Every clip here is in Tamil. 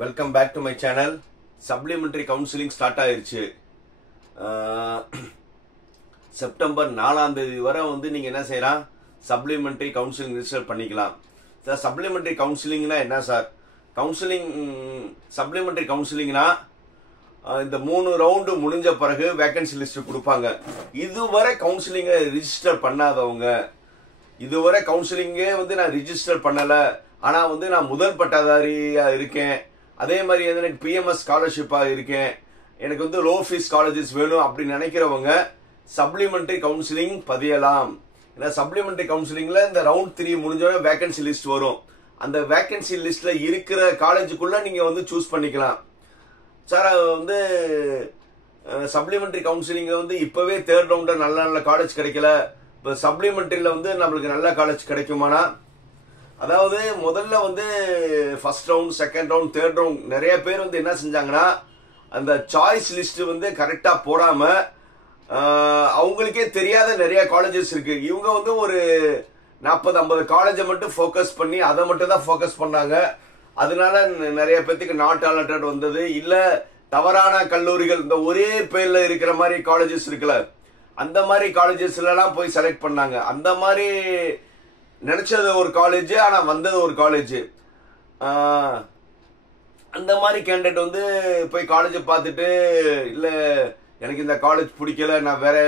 Welcome back to my channel. Supplementary counselling start ஆயிருச்சு. செப்டம்பர் 4ஆம் தேதி வரை நீங்க என்ன செய்யலாம், சப்ளிமெண்டரி கவுன்சிலிங் ரிஜிஸ்டர் பண்ணிக்கலாம். சார் சப்ளிமெண்டரி கவுன்சிலிங்னா என்ன சார்? கவுன்சிலிங் சப்ளிமெண்டரி கவுன்சிலிங்னா இந்த 3 ரவுண்டு முடிஞ்ச பிறகு வேகன்சி லிஸ்ட் கொடுப்பாங்க. இதுவரை கவுன்சிலிங்கை ரிஜிஸ்டர் பண்ணாதவங்க, இதுவரை கவுன்சிலிங்கே நான் ரிஜிஸ்டர் பண்ணல, ஆனா நான் முதல் பட்டதாரியா இருக்கேன், அதே மாதிரி எனக்கு பிஎம்எஸ் ஸ்காலர்ஷிப்பா இருக்கேன், எனக்கு லோ ஃபீஸ் காலேஜஸ் வேணும் அப்படின்னு நினைக்கிறவங்க சப்ளிமெண்டரி கவுன்சிலிங் பதியலாம். ஏன்னா சப்ளிமெண்டரி கவுன்சிலிங்ல இந்த ரவுண்ட் 3 முடிஞ்சோட வேகன்சி லிஸ்ட் வரும். அந்த வேகன்சி லிஸ்ட்ல இருக்கிற காலேஜுக்குள்ள நீங்க சூஸ் பண்ணிக்கலாம். சார் சப்ளிமெண்டரி கவுன்சிலிங் இப்பவே தேர்ட் ரவுண்ட நல்ல நல்ல காலேஜ் கிடைக்கல, இப்ப சப்ளிமெண்டரியில நம்மளுக்கு நல்ல காலேஜ் கிடைக்குமானா, அதாவது முதல்ல first round, second round, third round நிறைய பேர் என்ன செஞ்சாங்கன்னா அந்த சாய்ஸ் லிஸ்ட் கரெக்டா போடாம அவங்களுக்கே தெரியாத நிறைய காலேஜஸ் இருக்கு. இவங்க ஒரு 40-50 காலேஜை மட்டும் ஃபோக்கஸ் பண்ணி அதை மட்டும் தான் ஃபோக்கஸ் பண்ணாங்க. அதனால நிறைய பேத்துக்கு நாட் அலாட்டட் வந்தது. இல்ல தவறான கல்லூரிகள், இந்த ஒரே பேர்ல இருக்கிற மாதிரி காலேஜஸ் இருக்குல்ல, அந்த மாதிரி காலேஜஸ்ல எல்லாம் போய் செலக்ட் பண்ணாங்க. அந்த மாதிரி நினைச்சது ஒரு காலேஜ், ஆனா வந்தது ஒரு காலேஜ். அந்த மாதிரி கேண்டிடேட் போய் காலேஜ் பார்த்துட்டு, இல்ல எனக்கு இந்த காலேஜ் பிடிக்கல, நான் வேற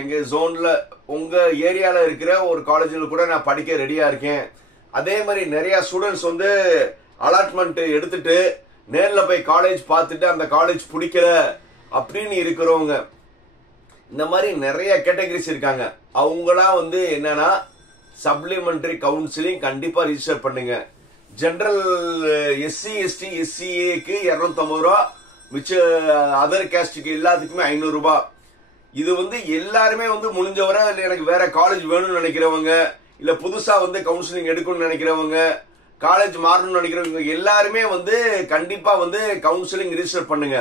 எங்க ஜோன்ல உங்க ஏரியால இருக்கிற ஒரு காலேஜ்ல கூட நான் படிக்க ரெடியா இருக்கேன். அதே மாதிரி நிறைய ஸ்டூடெண்ட்ஸ் அலாட்மெண்ட் எடுத்துட்டு நேர்ல போய் காலேஜ் பார்த்துட்டு அந்த காலேஜ் பிடிக்கல அப்படின்னு இருக்கிறவங்க, இந்த மாதிரி நிறைய கேட்டகரிஸ் இருக்காங்க. அவங்களாம் என்னன்னா சப்ளிமெண்டரி கவுன்சிலிங் கண்டிப்பா ரிஜிஸ்டர் பண்ணுங்க. ஜெனரல் எஸ்சி எஸ்டி எஸ்சிஏக்கு 250 ரூபா, மிச்ச அதர் கேஸ்டுக்கு எல்லாத்துக்குமே 500 ரூபாய். இது எல்லாருமே முடிஞ்ச வரை எனக்கு வேற காலேஜ் வேணும்னு நினைக்கிறவங்க, இல்ல புதுசா கவுன்சிலிங் எடுக்கணும்னு நினைக்கிறவங்க, காலேஜ் மாறணும்னு நினைக்கிறவங்க எல்லாருமே கண்டிப்பா கவுன்சிலிங் ரிஜிஸ்டர் பண்ணுங்க.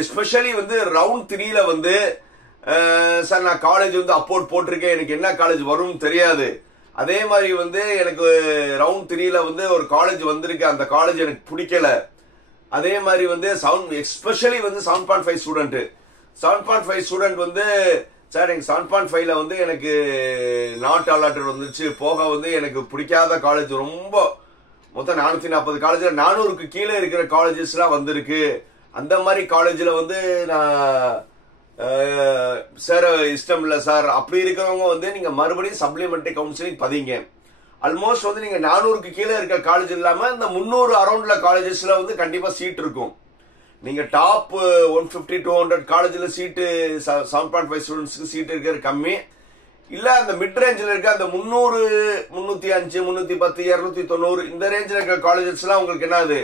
எஸ்பெஷலி ரவுண்ட் 3ல சார் நான் காலேஜ் அப்போர்ட் போட்டிருக்கேன், எனக்கு என்ன காலேஜ் வரும்னு தெரியாது. அதே மாதிரி எனக்கு ரவுண்ட் 3ல ஒரு காலேஜ் வந்திருக்கு, அந்த காலேஜ் எனக்கு பிடிக்கல. அதே மாதிரி எஸ்பெஷலி 7.5 ஸ்டூடெண்ட் 7.5 ஸ்டூடெண்ட் சார் எனக்கு 7.5ல எனக்கு நாட் அலாட்டட் வந்துச்சு, போக எனக்கு பிடிக்காத காலேஜ், ரொம்ப மொத்தம் 440 காலேஜ்ல 400க்கு கீழே இருக்கிற காலேஜஸ் எல்லாம் வந்திருக்கு. அந்த மாதிரி காலேஜ்ல நான் சார் இஷ்டம் இல்ல சார், அப்படி இருக்கிறவங்க நீங்க மறுபடியும் சப்ளிமெண்டரி கவுன்சிலிங் பதிங்க. ஆல்மோஸ்ட் நீங்க 400க்கு கீழே இருக்க காலேஜ் இல்லாம இந்த 300 அரௌண்ட்ல காலேஜஸ்ல கண்டிப்பா சீட் இருக்கும். நீங்க டாப் 150-200 காலேஜ்ல சீட்டு 7.5 ஸ்டூடெண்ட்ஸ்க்கு சீட் இருக்கிறது கம்மி. இல்ல அந்த மிட் ரேஞ்சில் இருக்க அந்த 300, 305, 310, 290 இந்த ரேஞ்சில் இருக்கிற காலேஜஸ் எல்லாம் உங்களுக்கு என்னது,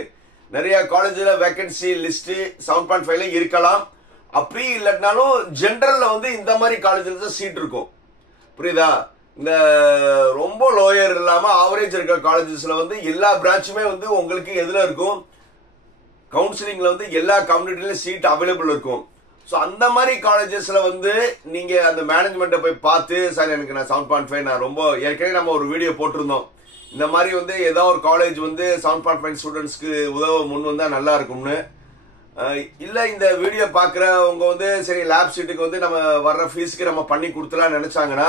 நிறைய காலேஜ்ல வேகன்சி லிஸ்ட் 7.5ல இருக்கலாம். அப்படி இல்லைனாலும் ஜெனரல்ல இந்த மாதிரி காலேஜ்ல சீட் இருக்கும். புரியுதா? இந்த ரொம்ப லோயர் இல்லாம ஆவரேஜ் இருக்கிற காலேஜஸ்ல எல்லா பிரான்ச்சுமே உங்களுக்கு எதுல இருக்கும், கவுன்சிலிங்ல எல்லா கம்யூனிட்டிலும் சீட் அவைலபிள் இருக்கும். ஸோ அந்த மாதிரி காலேஜஸ்ல நீங்க அந்த மேனேஜ்மெண்ட்டை போய் பார்த்து, சார் எனக்கு நான் 7.5 நான் ரொம்ப, ஏற்கனவே நம்ம ஒரு வீடியோ போட்டிருந்தோம், இந்த மாதிரி ஏதாவது ஒரு காலேஜ் 7.5 ஸ்டூடெண்ட்ஸ்க்கு உதவ முன் வந்தா நல்லா இருக்கும்னு. இல்ல இந்த வீடியோ பாக்குறவங்க சரி லேப் சீட்டுக்கு நம்ம வர்ற ஃபீஸ்க்கு நம்ம பண்ணி கொடுத்துலாம் நினைச்சாங்கன்னா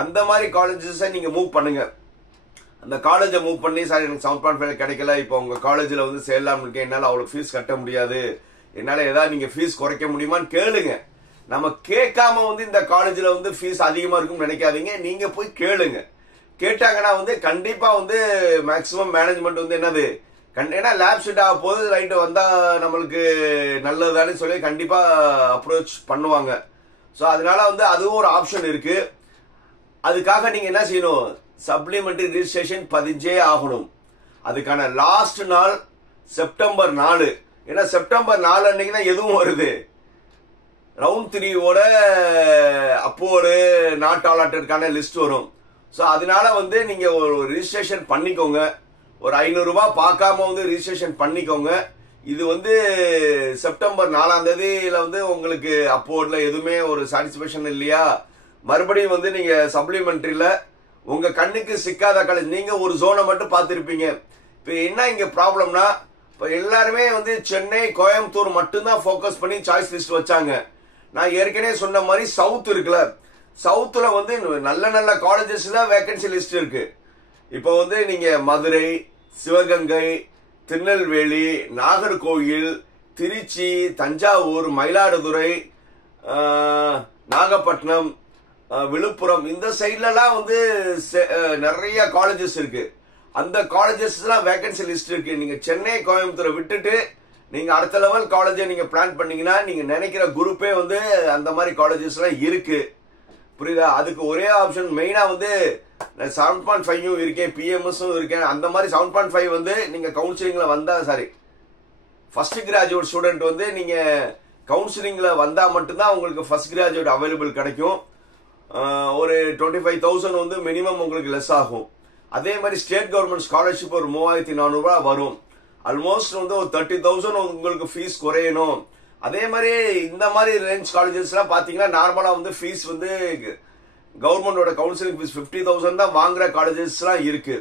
அந்த மாதிரி காலேஜஸ் நீங்க மூவ் பண்ணுங்க. அந்த காலேஜை மூவ் பண்ணி, சார் எனக்கு 7.5 கிடைக்கல, இப்போ உங்க காலேஜ்ல சேரலாம் இருக்கேன், என்னால அவ்வளவு ஃபீஸ் கட்ட முடியாது, என்னால ஏதாவது நீங்க ஃபீஸ் குறைக்க முடியுமான்னு கேளுங்க. நம்ம கேட்காம இந்த காலேஜ்ல ஃபீஸ் அதிகமா இருக்கும்னு நினைக்காதீங்க, நீங்க போய் கேளுங்க. கேட்டாங்கன்னா கண்டிப்பா மேக்சிமம் மேனேஜ்மெண்ட் என்னது, ஏன்னா லேப் ஷீட் ஆக போது ரைட் வந்தா நம்மளுக்கு நல்லதுதானே சொல்லி கண்டிப்பா அப்ரோச் பண்ணுவாங்க. ஸோ அதனால அதுவும் ஒரு ஆப்ஷன் இருக்கு. அதுக்காக நீங்க என்ன செய்யணும், சப்ளிமெண்டரி ரிஜிஸ்ட்ரேஷன் பதிஞ்சே ஆகணும். அதுக்கான லாஸ்ட் நாள் செப்டம்பர் 4. ஏன்னா செப்டம்பர் 4 அன்னைக்கு தான் எதுவும் வருது, ரவுண்ட் 3ஓட அப்போடு நாட் அலாட்டட்கான லிஸ்ட் வரும். ஸோ அதனால நீங்க ஒரு ரிஜிஸ்ட்ரேஷன் பண்ணிக்கோங்க. ஒரு 500 ரூபாய் பார்க்காம ரிஜிஸ்ட்ரேஷன் பண்ணிக்கோங்க. இது செப்டம்பர் 4ஆம் தேதியில உங்களுக்கு அப்போர்ட்ல எதுவுமே ஒரு சாட்டிஸ்பேக்ஷன் இல்லையா, மறுபடியும் நீங்க சப்ளிமெண்டரியில உங்க கண்ணுக்கு சிக்காத காலேஜ், நீங்க ஒரு ஜோனை மட்டும் பார்த்திருப்பீங்க. இப்ப என்ன இங்க ப்ராப்ளம்னா, எல்லாருமே வந்து சென்னை கோயம்புத்தூர் மட்டும்தான் ஃபோக்கஸ் பண்ணி சாய்ஸ் லிஸ்ட் வச்சாங்க. நான் ஏற்கனவே சொன்ன மாதிரி சவுத் இருக்குல்ல, சவுத்துல வந்து நல்ல நல்ல காலேஜஸ் தான் வேகன்சி லிஸ்ட் இருக்கு. இப்போ வந்து நீங்க மதுரை, சிவகங்கை, திருநெல்வேலி, நாகர்கோவில், திருச்சி, தஞ்சாவூர், மயிலாடுதுறை, நாகப்பட்டினம், விழுப்புரம் இந்த சைட்லலாம் வந்து நிறைய காலேஜஸ் இருக்கு. அந்த காலேஜஸ் எல்லாம் வேகன்சி லிஸ்ட் இருக்கு. நீங்க சென்னை கோயம்புத்தூரை விட்டுட்டு நீங்க அடுத்த லெவல் காலேஜை நீங்க பிளான் பண்ணீங்கன்னா நீங்க நினைக்கிற குரூப்பே வந்து அந்த மாதிரி காலேஜஸ் எல்லாம் இருக்கு. புரியுதா? அதுக்கு ஒரே ஆப்ஷன் மெயினா வந்து 7.5 இருக்கேன், பிஎம்எஸும் இருக்கேன். அந்த மாதிரி 7.5 வந்து நீங்க கவுன்சிலிங்ல வந்தா ஃபர்ஸ்ட் கிராஜுவேட் ஸ்டூடெண்ட் வந்து நீங்க கவுன்சிலிங்ல வந்தா மட்டும்தான் உங்களுக்கு ஃபர்ஸ்ட் கிராஜுவேட் அவைலபிள் கிடைக்கும். ஒரு 25,000 வந்து மினிமம் உங்களுக்கு லெஸ் ஆகும். அதே மாதிரி ஸ்டேட் கவர்மெண்ட் ஸ்காலர்ஷிப் ஒரு 3,400 ரூபாய் வரும். ஆல்மோஸ்ட் வந்து ஒரு 30,000 உங்களுக்கு ஃபீஸ் குறையணும். அதே மாதிரி இந்த மாதிரி ரேஞ்ச் காலேஜஸ் எல்லாம் பாத்தீங்கன்னா நார்மலா வந்து ஃபீஸ் வந்து கவர்மெண்டோட கவுன்சிலிங் ஃபீஸ் 50,000 தான் வாங்குற காலேஜஸ் எல்லாம் இருக்கு.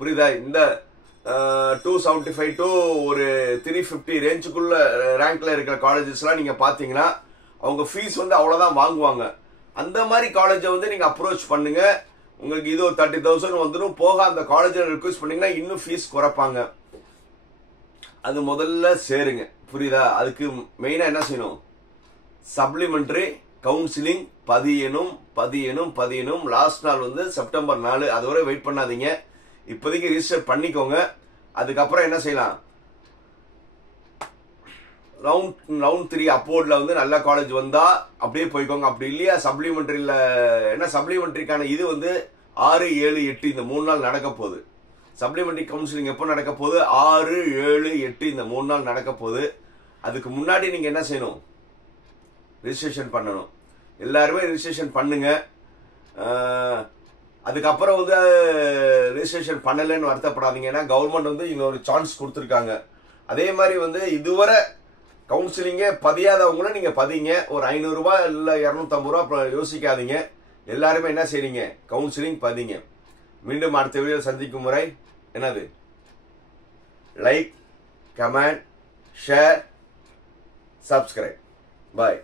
புரியுதா? இந்த 275 to ஒரு 350 ரேஞ்சுக்குள்ள ரேங்க்ல இருக்கிற காலேஜஸ் எல்லாம் நீங்க பாத்தீங்கன்னா அவங்க ஃபீஸ் வந்து அவ்வளவுதான் வாங்குவாங்க. அந்த மாதிரி காலேஜை வந்து நீங்க அப்ரோச் பண்ணுங்க. உங்களுக்கு இது ஒரு 30,000 வந்துடும். போக அந்த காலேஜில் ரிக்வெஸ்ட் பண்ணீங்கன்னா இன்னும் ஃபீஸ் குறைப்பாங்க. அது முதல்ல சேருங்க. புரியுதா? அதுக்கு மெயினா என்ன செய்யணும்? Supplementary counselling பதியணும். லாஸ்ட் நாள் வந்து செப்டம்பர் 4. அதுவரை வெயிட் பண்ணாதீங்க. இப்போதைக்கு ரிஜிஸ்டர் பண்ணிக்கோங்க. அதுக்கப்புறம் என்ன செய்யலாம்? ரவுண்ட் 3 அப்போர்ட்ல வந்து நல்ல காலேஜ் வந்தா அப்படியே போய்க்கோங்க. அப்படி இல்லையா சப்ளிமெண்டரியில என்ன சப்ளிமெண்டரிக்கான இது வந்து 6, 7, 8 இந்த 3 நாள் நடக்க போகுது. சப்ளிமெண்டரி கவுன்சிலிங் எப்போ நடக்க போகுது? 6, 7, 8 இந்த 3 நாள் நடக்க போகுது. அதுக்கு முன்னாடி நீங்க என்ன செய்யணும்? ரிஜிஸ்ட்ரேஷன் பண்ணணும். எல்லாருமே ரிஜிஸ்ட்ரேஷன் பண்ணுங்க. அதுக்கப்புறம் வந்து ரிஜிஸ்ட்ரேஷன் பண்ணலன்னு வருத்தப்படாதீங்க. ஏன்னா கவர்மெண்ட் வந்து இன்னொரு சான்ஸ் கொடுத்துருக்காங்க. அதே மாதிரி வந்து இதுவரை கவுன்சிலிங்கே பதியாதவங்களும் நீங்க பதிங்க. ஒரு 500 ரூபாய் இல்ல 250 ரூபாய் யோசிக்காதீங்க. எல்லாருமே என்ன செய்றீங்க? கவுன்சிலிங் பதிங்க. மீண்டும் அடுத்த வீடியோ சந்திக்கும் முறை என்னது? Like, comment, share, subscribe. பாய்.